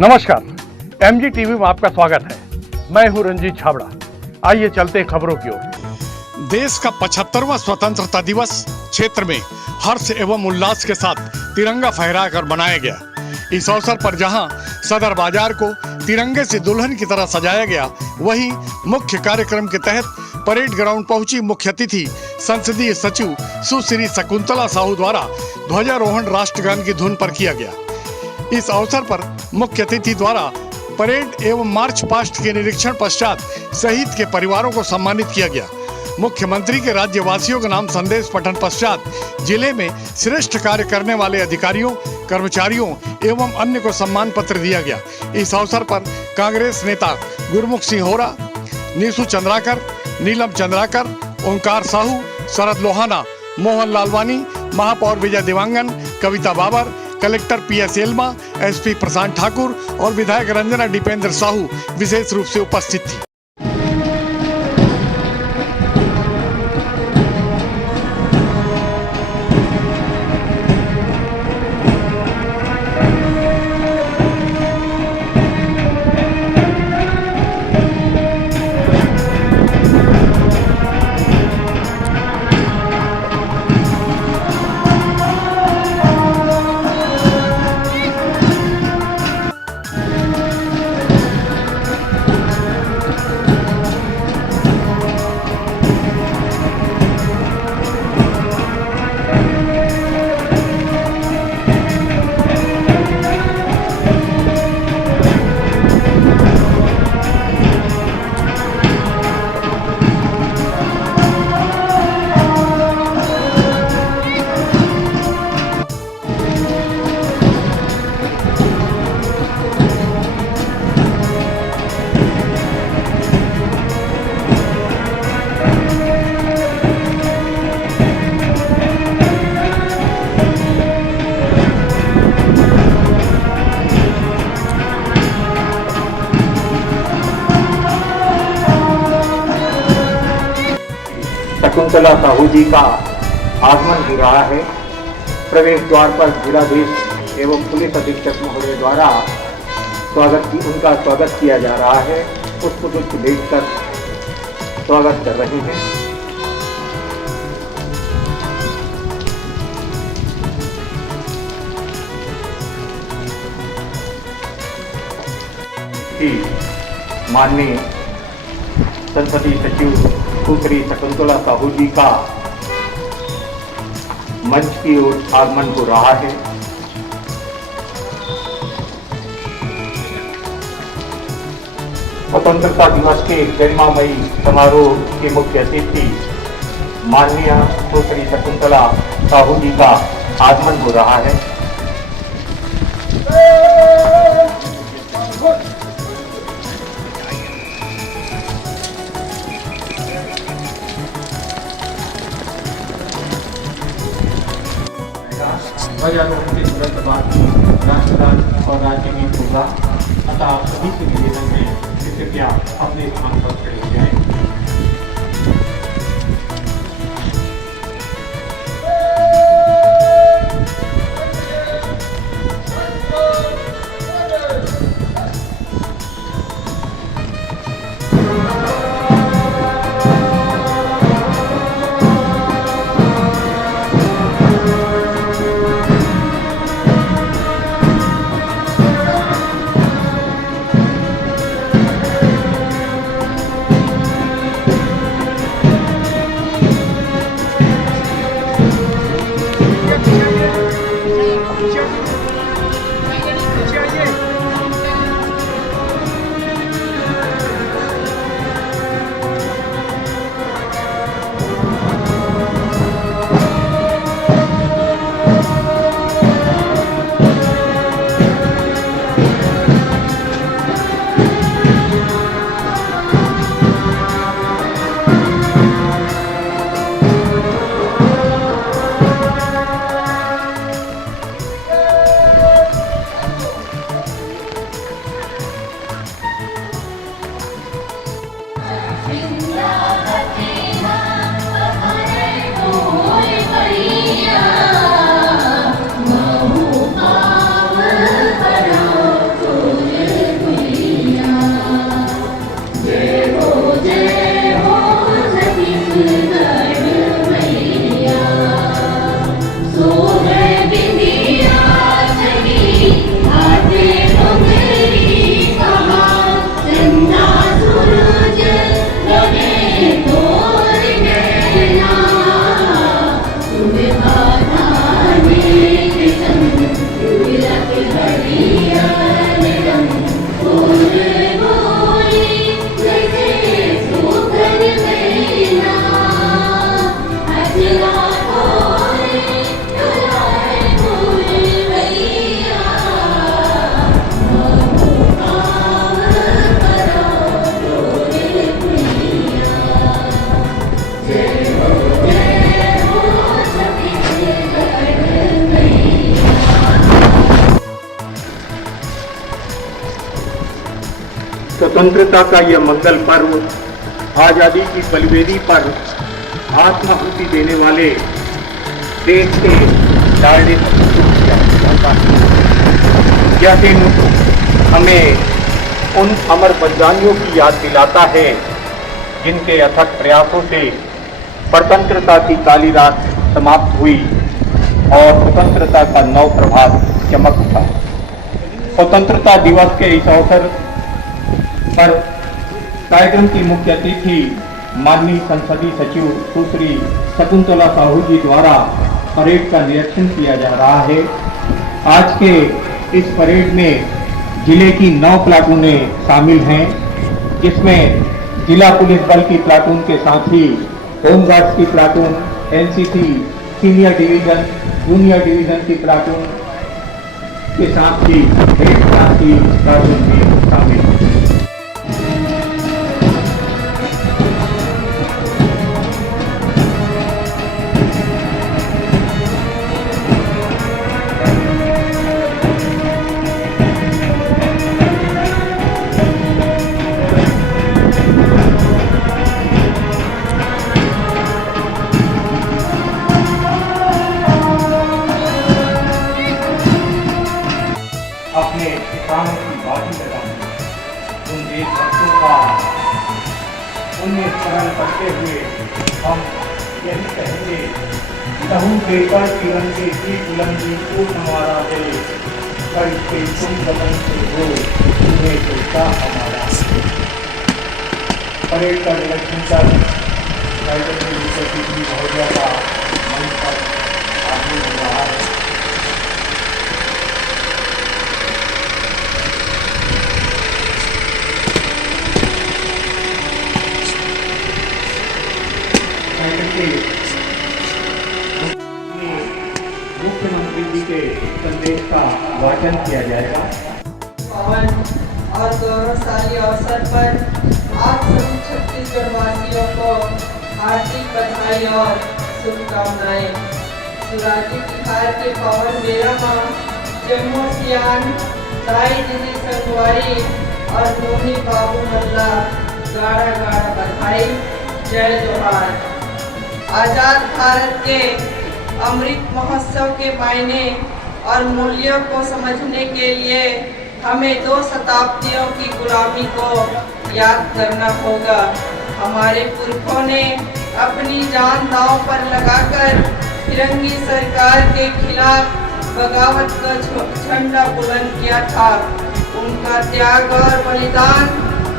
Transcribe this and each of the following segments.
नमस्कार, MG TV में आपका स्वागत है। मैं हूं रंजीत छाबड़ा। आइए चलते हैं खबरों की ओर। देश का 75वां स्वतंत्रता दिवस क्षेत्र में हर्ष एवं उल्लास के साथ तिरंगा फहराकर मनाया गया। इस अवसर पर जहां सदर बाजार को तिरंगे से दुल्हन की तरह सजाया गया, वहीं मुख्य कार्यक्रम के तहत परेड ग्राउंड पहुंची मुख्य अतिथि संसदीय सचिव सुश्री शकुंतला साहू द्वारा ध्वजारोहण राष्ट्रगान की धुन पर किया गया। इस अवसर पर मुख्य अतिथि द्वारा परेड एवं मार्च पास्ट के निरीक्षण पश्चात शहीद के परिवारों को सम्मानित किया गया। मुख्यमंत्री के राज्यवासियों के नाम संदेश पठन पश्चात जिले में श्रेष्ठ कार्य करने वाले अधिकारियों, कर्मचारियों एवं अन्य को सम्मान पत्र दिया गया। इस अवसर पर कांग्रेस नेता गुरमुख सिंह होरा, नीसू चंद्राकर, नीलम चंद्राकर, ओंकार साहू, शरद लोहाना, मोहन लालवानी, महापौर Vijay Dewangan, Kavita Babar, collector PS Elma, SP Prashant Thakur और विधायक रंजना दीपेंद्र साहू विशेष रूप से उपस्थित थी। शकुंतला साहू जी का आगमन हो रहा है। प्रवेश द्वार पर जिलाधीश एवं पुलिस अधीक्षक महोदय द्वारा उनका स्वागत किया जा रहा है। पुष्पगुच्छ भेजकर स्वागत कर रहे हैं। माननीय संसदीय सचिव सुश्री शकुंतला साहू जी का मंच की ओर आगमन हो रहा है। स्वतंत्रता दिवस के गरिमामयी समारोह के मुख्य अतिथि माननीय सुश्री शकुंतला साहू जी का आगमन हो रहा है। ध्वजारोहण के तुरंत बाद राष्ट्रगान और राज्यगीत होगा। अतः आप सभी से निवेदन है कि कृपया अपने स्थान पर खड़े हो जाएं। स्वतंत्रता का यह मंगल पर्व आजादी की बलिवेदी पर आत्माहुति देने वाले देश के लाडले यह दिन हमें उन अमर बलिदानियों की याद दिलाता है जिनके अथक प्रयासों से स्वतंत्रता की काली रात समाप्त हुई और स्वतंत्रता का नव प्रभात चमक उठा। स्वतंत्रता दिवस के इस अवसर पर कार्यक्रम की मुख्य अतिथि माननीय संसदीय सचिव सुश्री शकुंतला साहू जी द्वारा परेड का निरीक्षण किया जा रहा है। आज के इस परेड में जिले की 9 प्लाटूनें शामिल हैं, जिसमें जिला पुलिस बल की प्लाटून के साथ ही होमगार्ड्स की platoon, NCC senior division, junior division की प्लाटून के साथ ही रेड क्लास की प्लाटून भी शामिल है। अपने किसानों की बाजी लगाने उन देशभक्तों का उन्हें स्मरण करते हुए हम यही कहेंगे, लहू देकर तिरंगे की बुलंदी को हमारा दे, करके तुम बदन से हो तुम्हें सोचा हमारा। परेड का निरीक्षण कर कार्यक्रम के विषय महोदया का मंच पर आगे हो रहा है। मुख्यमंत्री जी के संदेश का वाचन किया जाएगा। पवन और गौरवशाली अवसर पर आप सभी छत्तीसगढ़ वासियों को हार्दिक बधाई और शुभकामनाएं। सुराजी बिहार के पवन मेरा माँ जम्मू सियान दाई दीदी संगवारी और मोनी बाबू मल्ला गाड़ा गाड़ा बधाई, जय जोहार। आजाद भारत के अमृत महोत्सव के मायने और मूल्यों को समझने के लिए हमें 2 शताब्दियों की गुलामी को याद करना होगा। हमारे पुरखों ने अपनी जान दांव पर लगाकर फिरंगी सरकार के खिलाफ बगावत का झंडा बुलंद किया था। उनका त्याग और बलिदान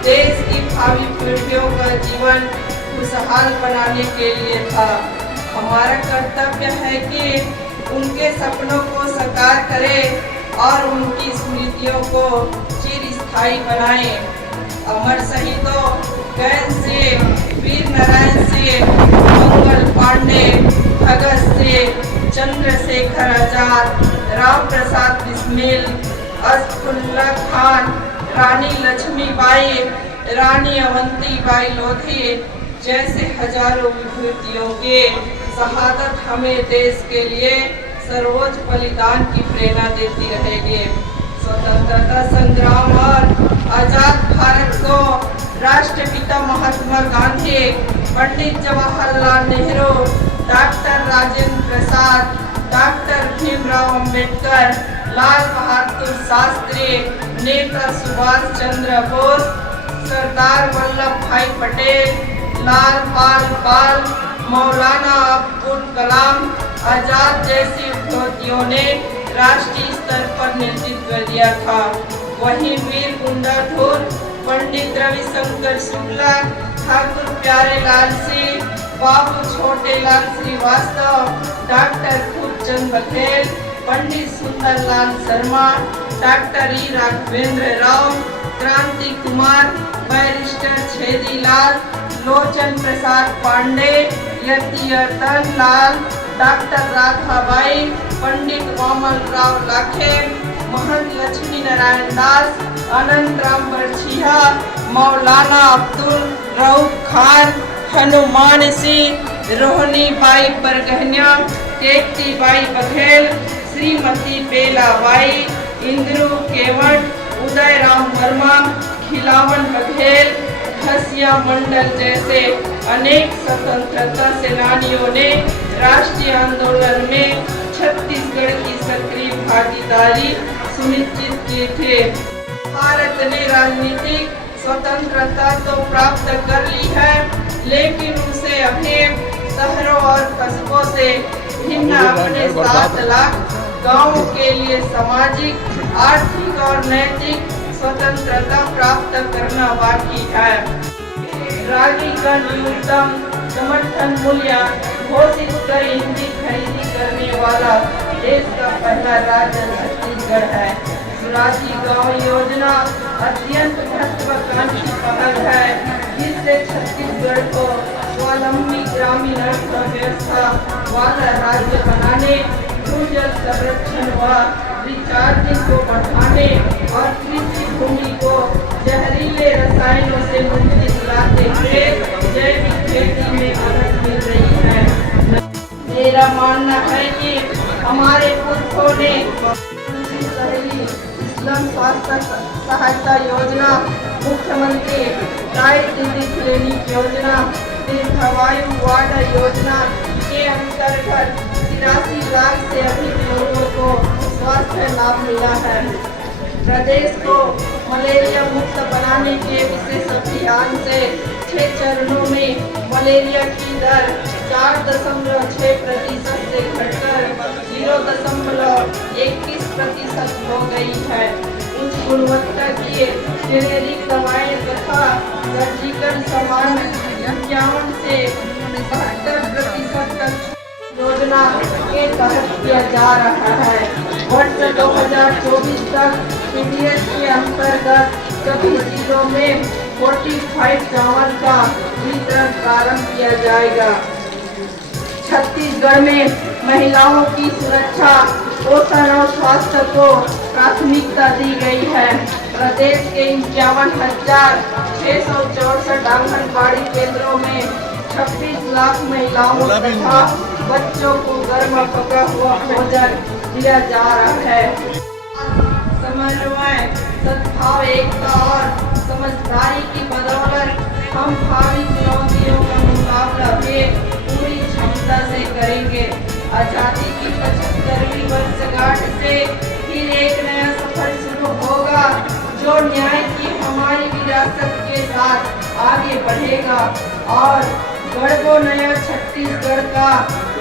देश की भावी पीढ़ियों का जीवन खुशहाल बनाने के लिए था। हमारा कर्तव्य है कि उनके सपनों को साकार करें और उनकी स्मृतियों को चिरस्थायी बनाएं। अमर शहीदों गैन सिंह, वीर नारायण सिंह, मंगल पांडे, भगत सिंह, चंद्रशेखर आजाद, राम प्रसाद बिस्मिल, असफुल्ला खान, रानी लक्ष्मीबाई, रानी अवंतीबाई लोधी जैसे हजारों विभूतियों के शहादत हमें देश के लिए सर्वोच्च बलिदान की प्रेरणा देती रहेगी। स्वतंत्रता संग्राम और आजाद भारत को राष्ट्रपिता महात्मा गांधी, पंडित जवाहरलाल नेहरू, डॉक्टर राजेंद्र प्रसाद, डॉक्टर भीमराव अंबेडकर, लाल बहादुर शास्त्री, नेता सुभाष चंद्र बोस, सरदार वल्लभ भाई पटेल, लाल बाल मौलाना अब्दुल कलाम आजाद जैसी विभूतियों ने राष्ट्रीय स्तर पर नेतृत्व दिया था। वहीं Veer Gundadhur Pandit Ravishankar Shukla, Thakur Pyarelal Singh, Babu Chhotelal Srivastava, doctor Khubchand Baghel, Pandit Sundarlal Sharma, doctor E Raghavendra Rao, Kranti Kumar, barrister Chhedilal, Lochan Prasad Pandey, Yatiratan Lal, doctor Radhabai, Pandit Waman Rao Lakhe, Mahant Laxmi Narayan Das, Anant Ram Barchhiya, मौलाना अब्दुल रऊफ खान, हनुमान सिंह, रोहनी बाई बरगहनिया, केकती बाई बघेल, श्रीमती बेला बाई, इंद्रू केवट, उदय राम वर्मा, खिलावन बघेल, घसिया मंडल जैसे अनेक स्वतंत्रता सेनानियों ने राष्ट्रीय आंदोलन में छत्तीसगढ़ की सक्रिय भागीदारी सुनिश्चित की थी। भारत ने राजनीतिक स्वतंत्रता तो प्राप्त कर ली है, लेकिन उसे अभी शहरों और कस्बों से भिन्न अपने 7 लाख गांवों के लिए सामाजिक, आर्थिक और नैतिक स्वतंत्रता प्राप्त करना बाकी है। रागी का न्यूनतम समर्थन मूल्य घोषित कर हिंदी खरीदी करने वाला देश का पहला राज्य छत्तीसगढ़ है। स्वराजी गांव योजना अत्यंत महत्वाकांक्षी पहल है, जिससे छत्तीसगढ़ को स्वावलंबी ग्रामीण अर्थव्यवस्था वाला राज्य बनाने, भूजल संरक्षण व रिचार्जिंग को बढ़ाने और कृषि भूमि को जहरीले रसायनों से मुक्ति दिलाते हुए जैविक खेती में मदद मिल रही है। मेरा मानना है कि हमारे पुरखों ने इस्लाम स्वास्थ्य सहायता योजना, मुख्यमंत्री डायबिटीज क्लिनिक योजना, दीर्घायु वार्ड योजना के अंतर्गत 83 लाख से अधिक लोगों को स्वास्थ्य लाभ मिला है। प्रदेश को मलेरिया मुक्त बनाने के विशेष अभियान से 6 चरणों में मलेरिया की दर 4.6% से घटकर 0.21% हो गई है। उच्च गुणवत्ता की जेनेरिक दवाएं तथा सर्जिकल सामान 51 से 72% तक योजना के तहत किया जा रहा है। वर्ष 2024 तक पीडीएस के अंतर्गत सभी जिलों में 45 चावल का वितरण प्रारंभ किया जाएगा। छत्तीसगढ़ में महिलाओं की सुरक्षा, पोषण और स्वास्थ्य को प्राथमिकता दी गई है। प्रदेश के 51,664 आंगनबाड़ी केंद्रों में 26 लाख महिलाओं तथा बच्चों को गर्म पका हुआ भोजन दिया जा रहा है। समन्वय, सद्भाव, एकता और समझदारी की बदौलत हम भावी चुनौतियों का मुकाबला भी पूरी क्षमता से करेंगे। आजादी की 75वीं वर्षगांठ से फिर एक नया सफर शुरू होगा, जो न्याय की हमारी विरासत के साथ आगे बढ़ेगा और गढ़बो नया छत्तीसगढ़ का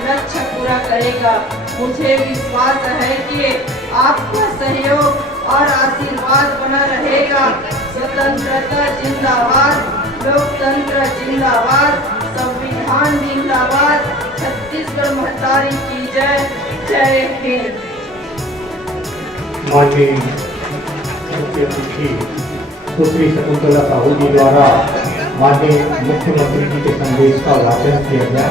लक्ष्य पूरा करेगा। मुझे विश्वास है कि आपका सहयोग और आशीर्वाद बना रहेगा। स्वतंत्रता जिंदाबाद, लोकतंत्र जिंदाबाद, संविधान जिंदाबाद, छत्तीसगढ़ महतारी की जय। जय हिंद। माननीय मुख्यमंत्री सुश्री शकुंतला साहू जी द्वारा माननीय मुख्यमंत्री जी के संदेश का वाचन किया गया।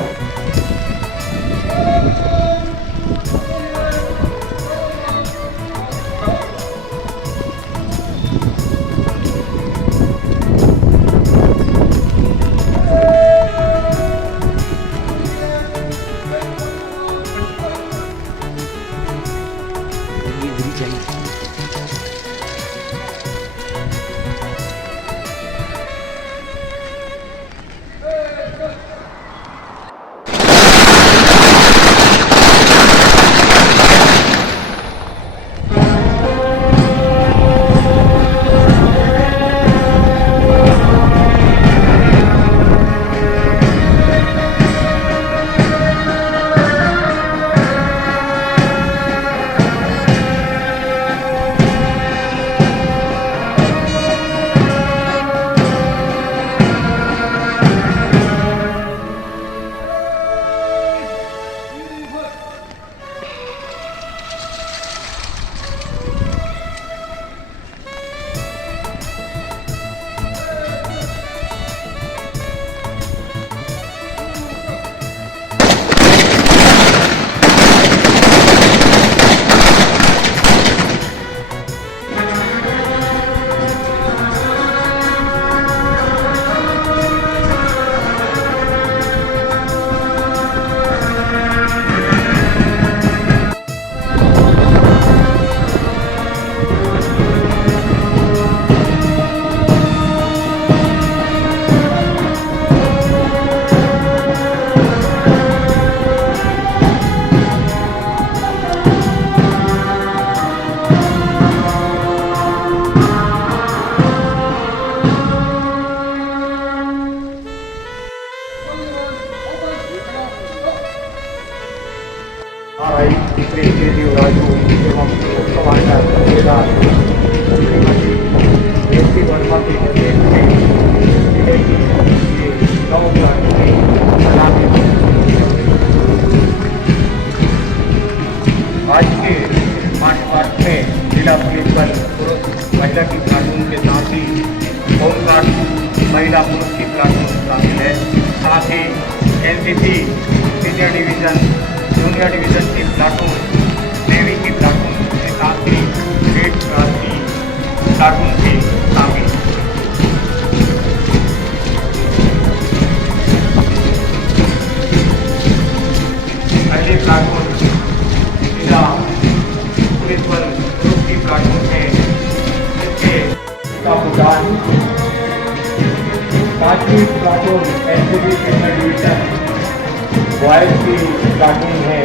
श्री जयदेव राजू एवं उप कमांडर सूबेदार श्रीमती रेवती वर्मा के निर्देश में जिले की नौ गाड़ियों की सलामी आज के मार्च पास्ट में जिला पुलिस बल पुरुष महिला की प्लाटून के साथ ही होमगार्ड महिला पुरुष की प्लाटून शामिल है। साथ ही NCC senior division junior division की प्लाटून, नेवी की प्लाटून के साथ ही रेड क्रॉस की प्लाटून भी शामिल है। पहले प्लाटून जिला पुलिस बल ग्रुप की प्लाटून है, जिसके का प्रधान 5वीं platoon NCC senior division boys की प्लाटून है,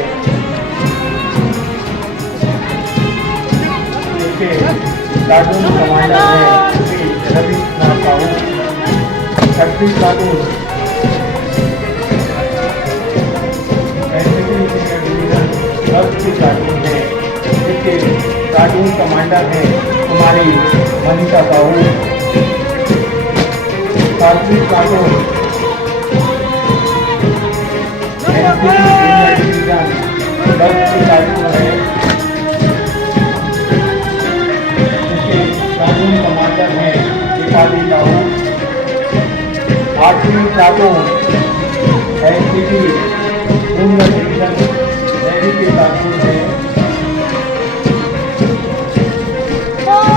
जिसके प्लाटून कमांडर है श्री रविन्द्र साहू। 6वीं platoon NCC senior division girls की प्लाटून है, जिसके प्लाटून कमांडर है कुमारी मनीषा साहू। 7वीं platoon NCC senior division girls की प्लाटून है, जिसके प्लाटून कमांडर है दीपाली साहू। 8वीं platoon NCC junior division navy की प्लाटून है,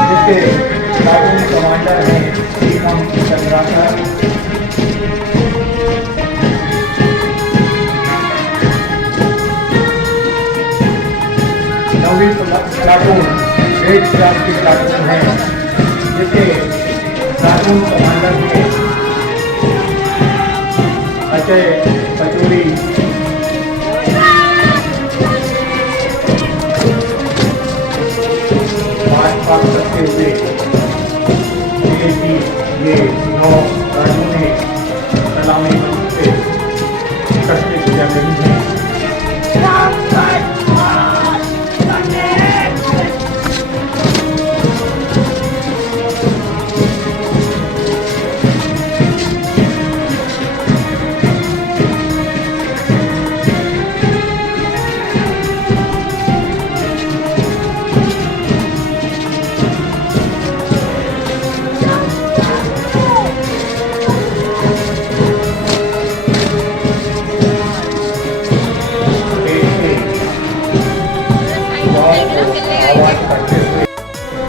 जिसके प्लाटून कमांडर हैं श्रीराम चंद्राकर। 9वीं प्लाटून रेड क्रॉस की प्लाटून है, जिसके प्लाटून कमांडर हैं अजय कचौरी। पास करते हुए ये 9 गाड़ियों ने सलामी से करते जा रही है।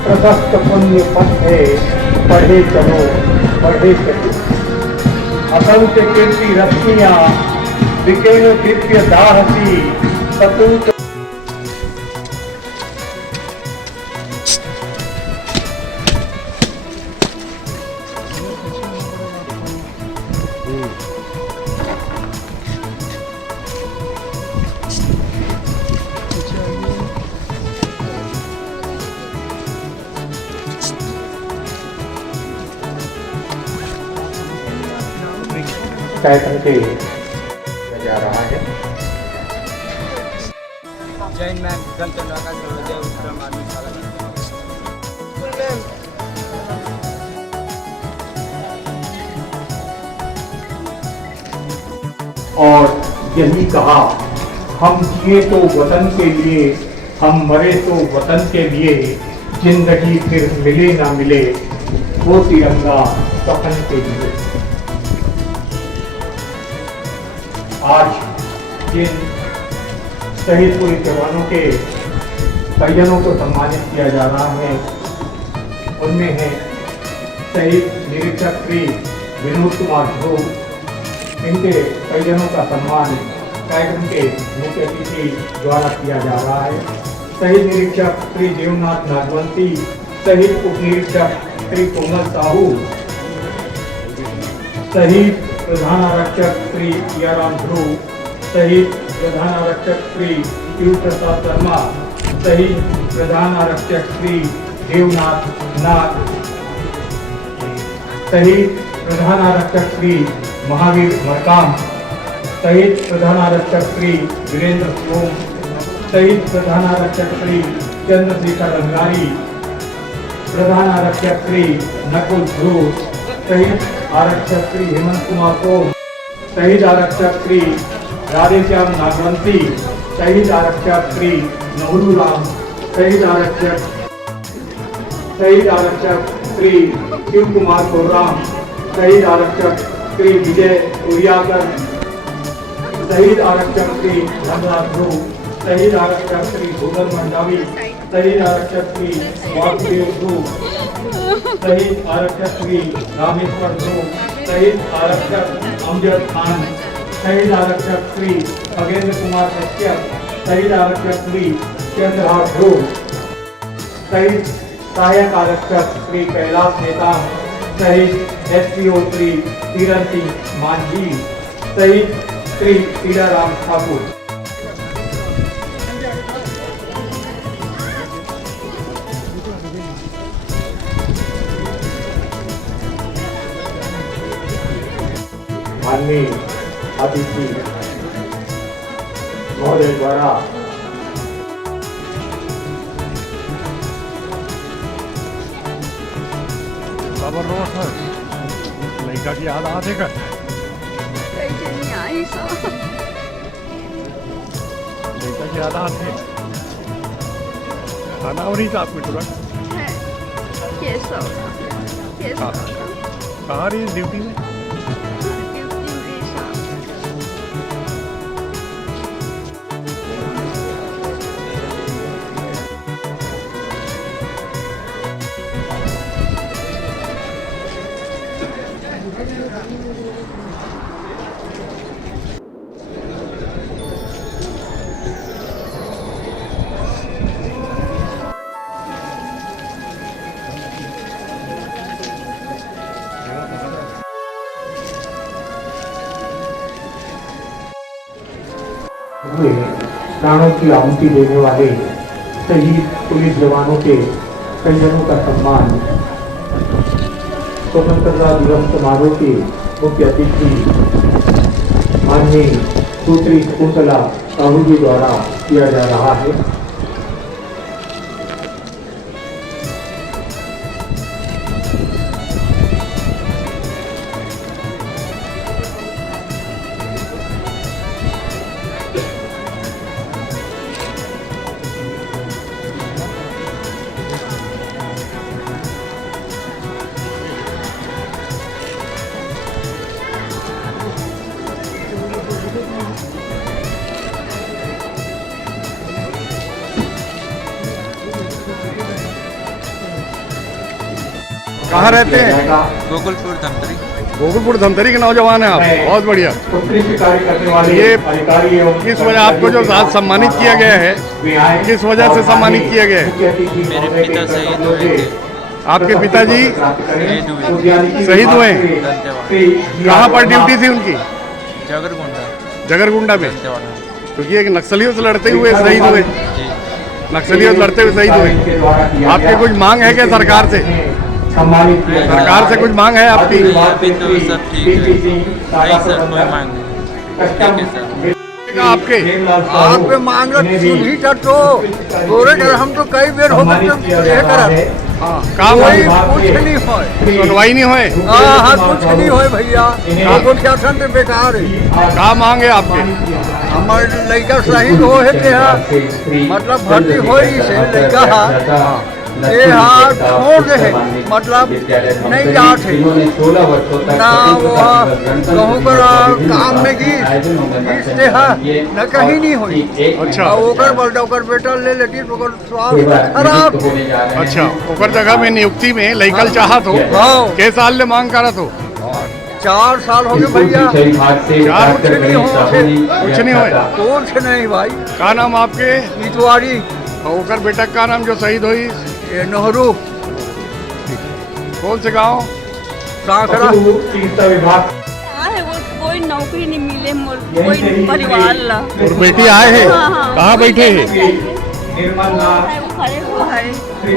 प्रशस्त पुण्य पथ है पढ़े चलो पढ़े चलो। असंख्य कीर्ति रश्मियां विकेन दिव्य दाहसी सतूत। कार्यक्रम के जा रहा है। जैन मैम गणतंत्र का सर्वोदय उत्तर माध्यमिक शाला और यही कहा, हम जिए तो वतन के लिए, हम मरे तो वतन के लिए, जिंदगी फिर मिले ना मिले वो तिरंगा सपन के लिए। आज जिन शहीद पुलिस जवानों के परिजनों को सम्मानित किया जा रहा है, उनमें है शहीद निरीक्षक श्री विनोद कुमार ध्रुव। इनके परिजनों का सम्मान कार्यक्रम के मुख्य अतिथि द्वारा किया जा रहा है। शहीद निरीक्षक श्री देवनाथ नागवंती, शहीद उप निरीक्षक श्री कोमल साहू, शहीद प्रधान आरक्षक श्री सियाराम ध्रुव, शहीद प्रधान आरक्षक श्री शिव प्रसाद शर्मा, शहीद प्रधान आरक्षक श्री देवनाथ नाथ, शहीद प्रधान आरक्षक श्री महावीर मरकाम, शहीद प्रधान आरक्षक श्री वीरेंद्र सोम, शहीद प्रधानारक्षक श्री चंद्रशेखर रंगारी, प्रधानारक्षक श्री नकुल ध्रुव, शहीद आरक्षक श्री हेमंत कुमार कोम, शहीद आरक्षक श्री राधेश्याम नागवंती, शहीद आरक्षक श्री नहरू राम, शहीद आरक्षक श्री शिव कुमार कोर्राम, शहीद आरक्षक श्री विजय उरियाकर, शहीद आरक्षक श्री धनराज ध्रुव, शहीद आरक्षक श्री भूगल मंडावी, शहीद आरक्षक श्री वासुदेव ध्रुव, शहीद आरक्षक श्री रामेश्वर ध्रुव, शहीद आरक्षक अमजद खान, शहीद आरक्षक श्री खगेंद्र कुमार कश्यप, शहीद आरक्षक श्री चंद्रहास ध्रुव, शहीद सहायक आरक्षक श्री कैलाश नेता, शहीद एसपीओ श्री धीरन सिंह मांझी, शहीद श्री सीताराम ठाकुर। माननीय अतिथि महोदय द्वारा लड़का की याद आते का लड़का की याद आते खाना और नहीं था आपको तुरंत कहाँ रही ड्यूटी में? हुए प्राणों की आहुति देने वाले शहीद पुलिस जवानों के परिजनों का सम्मान स्वतंत्रता दिवस समारोह के मुख्य अतिथि माननीय सुश्री शकुंतला साहू जी द्वारा किया जा रहा है। कहाँ रहते हैं? गोकुलपुर धमतरी। गोकुलपुर धमतरी के नौजवान हैं आप, बहुत बढ़िया। ये किस वजह आपको जो आज सम्मानित किया गया है, किस वजह से सम्मानित किया गया है? मेरे पिता शहीद हुए थे। आपके पिताजी शहीद हुए हैं? कहाँ पर ड्यूटी थी उनकी? जगरगुंडा में। क्योंकि एक नक्सलियों से लड़ते हुए शहीद हुए, नक्सलियों से लड़ते हुए शहीद हुए। आपकी कुछ मांग है क्या सरकार से? सरकार से कुछ मांग है आपकी? अभी तो सब ठीक है, नहीं सर कोई मांग नहीं। ठीक है सर। आपके आप पे मांग सुनी तो तोरे कर हम तो कई बेर हो गए काम कुछ नहीं होए, सुनवाई नहीं होए। हाँ कुछ नहीं होए भैया, आपको क्या संत बेकार है। का मांगे आपके? हमारे लड़का शहीद हो है के मतलब भर्ती हो से लड़का ये हाथ छोड़ दे है, मतलब नहीं जात है ना वो कहूँ कर काम में गीते है न कहीं नहीं हुई। अच्छा ओकर बेटा ले लेती तो स्वास्थ्य खराब। अच्छा ओकर जगह में नियुक्ति में लइकल चाहत हो? हाँ। के साल ले मांग करत हो? 4 साल हो गए भैया, कुछ नहीं हुए। कुछ नहीं भाई। का नाम आपके? इतवारी। ओकर बेटा का नाम जो शहीद हुई? नेहरू। कौन से गाँव? विभाग वो कोई नौकरी नहीं मिले, कोई परिवार ला। और बेटी आए हैं? कहाँ बैठे हैं? खड़े हुए है,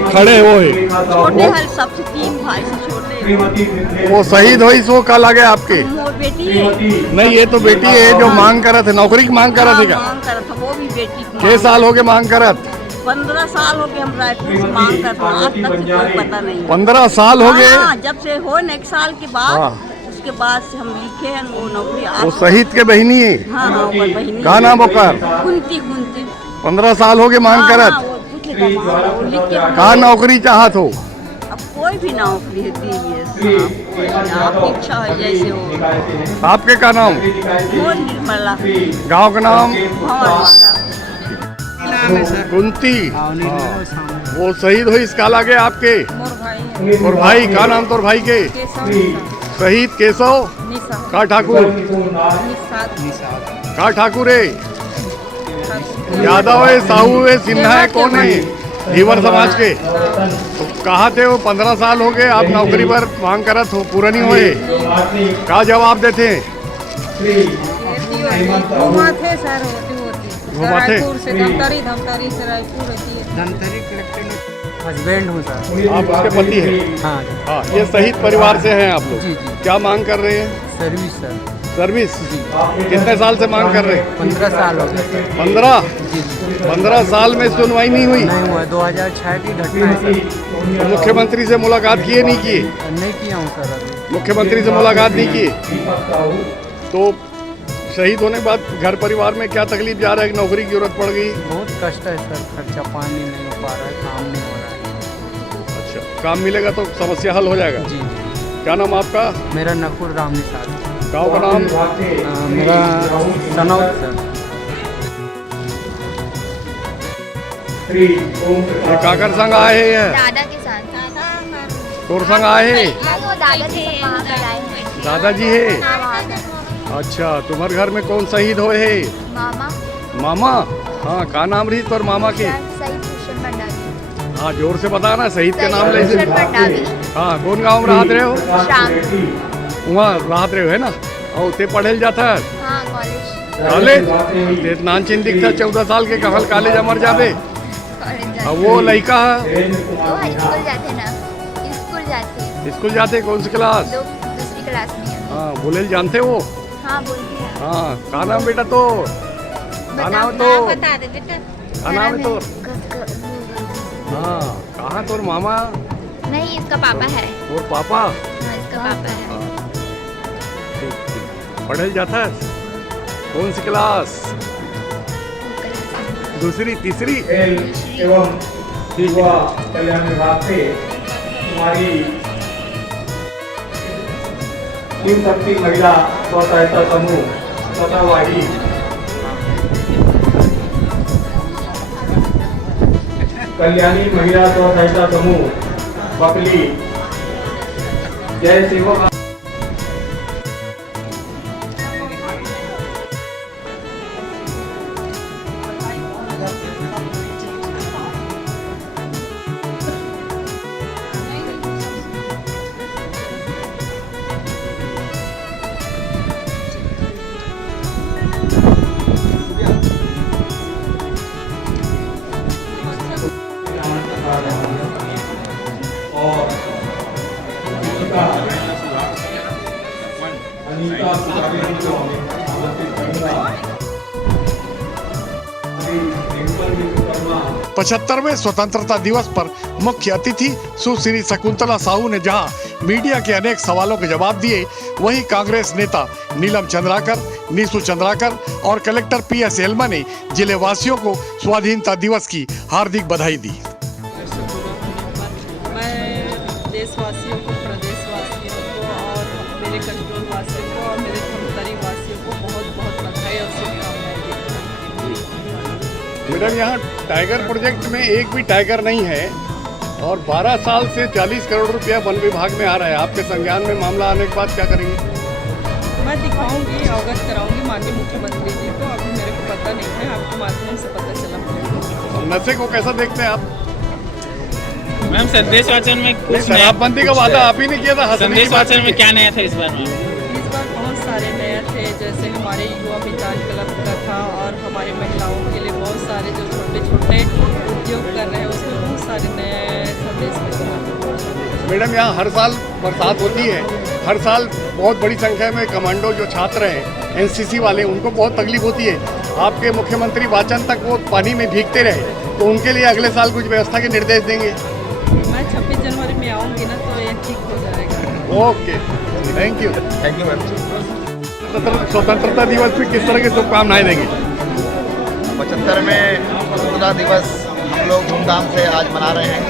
खड़े हुए छोटे हैं सबसे 3 भाई से छोटे। है वो शहीद हुई सो कल आ गए आपके? वो बेटी है। नहीं, ये तो बेटी है जो मांग करत है, नौकरी की मांग करत है क्या? मांग करत था, वो भी बेटी की छह मांग। साल हो गए मांग करत? 15 साल हो गए हम रायपुर से मांग करते हैं, आज तक से कोई पता नहीं। 15 साल हो गए? हाँ, जब से हो न 1 साल के बाद, हाँ। उसके बाद से हम लिखे हैं वो नौकरी। वो शहीद के बहनी है? हाँ हाँ, ओकर बहिनी। का नाम ओकर? कुंती। 15 साल हो गए मांग हाँ, करत? हाँ, वो कुछ लिखा मांग, वो लिख के का नौकरी चाहत हो? अब कोई भी नौकरी दीजिए, आपकी इच्छा है जैसे हो। आपके का नाम? मोर निर्मला। गांव का नाम? भंवरवाड़ा। कुंती। हाँ। वो शहीद हुई इस काल आ गए आपके? और भाई का नाम तोर भाई के? शहीद केशव का ठाकुर? का ठाकुर है? यादव है, साहू है, सिन्हा है, कौन है? धीवर समाज के। तो कहा थे वो 15 साल हो गए आप नौकरी पर मांग करत हो, पूरा नहीं हुए, का जवाब देते हैं? घुमाते सर, घुमाते? रायपुर से धमतरी से रायपुर रहती है। हस्बैंड हूँ सर। आप उसके पति हैं? हाँ हाँ, ये शहीद परिवार से हैं आप लोग? जी जी। क्या मांग कर रहे हैं? Service sir. सर्विस? कितने साल से मांग कर रहे हैं? 15 साल हो गए। 15? 15 साल में सुनवाई नहीं हुई? नहीं हुआ, 2006 की घटना है सर। तो मुख्यमंत्री से मुलाकात किए नहीं किए? नहीं किया हूँ सर अभी। मुख्यमंत्री से मुलाकात नहीं किए? तो शहीद होने के बाद घर परिवार में क्या तकलीफ जा रहा है कि नौकरी की जरूरत पड़ गई? बहुत कष्ट है सर, खर्चा पानी नहीं हो पा रहा है, काम नहीं हो रहा है। अच्छा, काम मिलेगा तो समस्या हल हो जाएगा? जी क्या नाम आपका? मेरा नकुल राम निषाद। गाँव का नाम? मेरा सनौत सर। ये काकर संग आए हैं? दादा के साथ। तोर संग आए हैं? वो दादा के साथ वहाँ पर आए हैं। दादाजी है? हाँ, वहाँ पर। अच्छा, तुम्हारे घर में कौन शहीद हुए है? मामा। मामा? हाँ, का नाम रही तोर मामा के? शहीद भूषण भंडारी। हाँ, जोर से बता ना, शहीद के नाम ले। भूषण भंडारी। हाँ, कौन गाँव में रह रहे हो? शाम। वहाँ रह रहे हो है ना? और ते पढ़े जाता है? हाँ, कॉलेज। कॉलेज? नान चिंतिक था 14 साल के, कहल कॉलेज मर जाबे। कॉलेज अब वो लड़का वो स्कूल जाते ना, स्कूल जाते कौन सी क्लास? दूसरी क्लास में। हाँ, बोले जानते हो? हाँ, बोलते हैं। हाँ, का नाम बेटा तो? का नाम तो? बता दे बेटा। का नाम है तो? हाँ, कहाँ तोर मामा? नहीं, इसका पापा है। और पापा? हाँ, इसका पापा है। हाँ, ठीक ठीक। पढ़े जाता है? कौन सी क्लास? दूसरी, तीसरी? एवं युवा कल्याण विभाग से हमारी टीम शक्ति महिला स्व सहायता समूह सतावाही कल्याणी महिला स्व सहायता समूह बकली जय सेवक और अनीता सुधारी को आमंत्रित करूंगा। 75वें स्वतंत्रता दिवस पर मुख्य अतिथि सुश्री शकुंतला साहू ने जहां मीडिया के अनेक सवालों के जवाब दिए, वहीं कांग्रेस नेता नीलम चंद्राकर, नीसू चंद्राकर और कलेक्टर PS एल्मा ने जिले वासियों को स्वाधीनता दिवस की हार्दिक बधाई दी। मैं देशवासियों को, प्रदेशवासियों को और मेरे कंट्रोल वासियों को और मेरे धमतरी वासियों को बहुत बहुत बधाई और शुभकामनाएं देती हूँ। मैडम, यहाँ टाइगर प्रोजेक्ट में एक भी टाइगर नहीं है और 12 साल से 40 करोड़ रुपया वन विभाग में आ रहा है। आपके संज्ञान में मामला आने के बाद क्या करेंगे? मैं दिखाऊंगी, अवगत कराऊंगी माननीय मुख्यमंत्री जी को। अभी मेरे को पता नहीं है, आपके माध्यम से पता चला मुझे। नशे को कैसा देखते हैं आप? मैम, संदेश वाचन में कुछ शराबबंदी का वादा आप ही ने किया था। संदेश वाचन में क्या नया था इस बार में? इस बार बहुत सारे नए थे, जैसे हमारे युवा मितान क्लब का था और हमारे महिलाओं के लिए बहुत सारे जो छोटे छोटे उद्योग कर रहे हैं, उसमें बहुत सारे नए संदेश थे। मैडम यहाँ हर साल बरसात होती है, हर साल बहुत बड़ी संख्या में कमांडो जो छात्र हैं एनसीसी वाले, उनको बहुत तकलीफ होती है। आपके मुख्यमंत्री वाचन तक वो पानी में भीगते रहे, तो उनके लिए अगले साल कुछ व्यवस्था के निर्देश देंगे। मैं 26 जनवरी में आऊँगी ना, तो ये ठीक हो जाएगा। Okay, thank you. Thank you ma'am. स्वतंत्रता दिवस पे किस तरह की शुभकामनाएं देंगे? 75वें स्वतंत्रता दिवस हम लोग धूमधाम से आज मना रहे हैं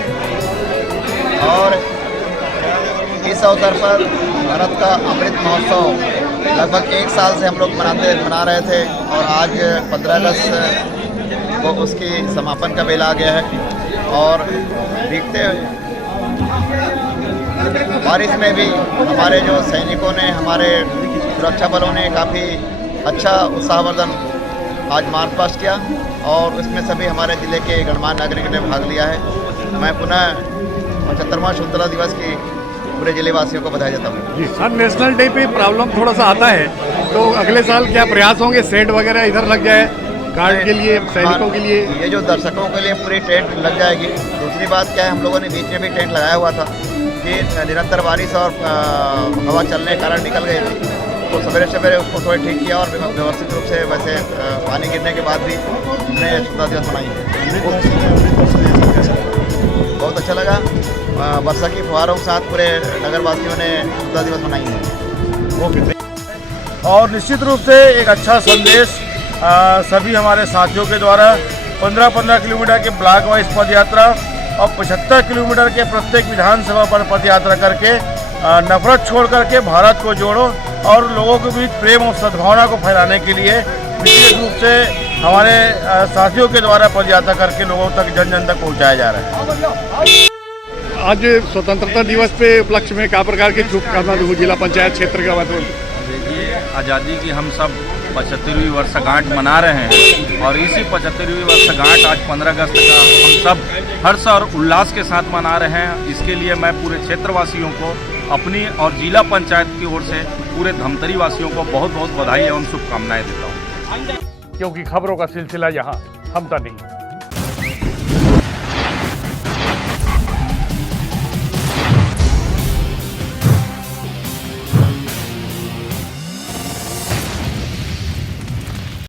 और इस अवसर पर भारत का अमृत महोत्सव लगभग 1 साल से हम लोग मना रहे थे और आज 15 अगस्त को उसकी समापन का बेला आ गया है। और भीगते बारिश में भी हमारे जो सैनिकों ने, हमारे सुरक्षा बलों ने काफ़ी अच्छा उत्साहवर्धन आज मार्च पास्ट किया और उसमें सभी हमारे ज़िले के गणमान्य नागरिकों ने भाग लिया है। मैं पुनः 75वां स्वतंत्रता दिवस की पूरे जिले वासियों को बधाई देता हूँ। जी सर, नेशनल डे पे प्रॉब्लम थोड़ा सा आता है, तो अगले साल क्या प्रयास होंगे? सेट वगैरह इधर लग जाए गार्ड के लिए, सैनिकों के लिए? ये जो दर्शकों के लिए पूरी टेंट लग जाएगी। दूसरी बात क्या है, हम लोगों ने बीच में भी टेंट लगाया हुआ था कि निरंतर बारिश और हवा चलने के कारण निकल गई थी, तो सवेरे सवेरे उसको थोड़ा ठीक किया और व्यवस्थित रूप से वैसे पानी गिरने के बाद भी हमने स्वतंत्रता दिवस मनाई है। बहुत अच्छा लगा। वर्षा की फुहारों के साथ पूरे नगरवासियों ने स्वतंत्रता दिवस मनाई है। ओके। और निश्चित रूप से एक अच्छा संदेश सभी हमारे साथियों के द्वारा 15-15 किलोमीटर के ब्लॉक वाइज पद यात्रा और 75 किलोमीटर के प्रत्येक विधानसभा पर पद यात्रा करके नफरत छोड़ करके भारत को जोड़ो और लोगों के बीच प्रेम और सद्भावना को फैलाने के लिए विशेष रूप से हमारे साथियों के द्वारा पद यात्रा करके लोगों तक, जन जन तक पहुँचाया जा रहा है। आज स्वतंत्रता दिवस पे उपलक्ष्य में क्या प्रकार की शुभकामना दूँ जिला पंचायत क्षेत्र का? देखिए, आज़ादी की हम सब 75वीं वर्षगांठ मना रहे हैं और इसी 75वीं वर्षगांठ आज 15 अगस्त का हम सब हर्ष और उल्लास के साथ मना रहे हैं। इसके लिए मैं पूरे क्षेत्रवासियों को अपनी और जिला पंचायत की ओर से पूरे धमतरी वासियों को बहुत बहुत बधाई एवं शुभकामनाएं देता हूँ। क्योंकि खबरों का सिलसिला यहाँ थमता नहीं।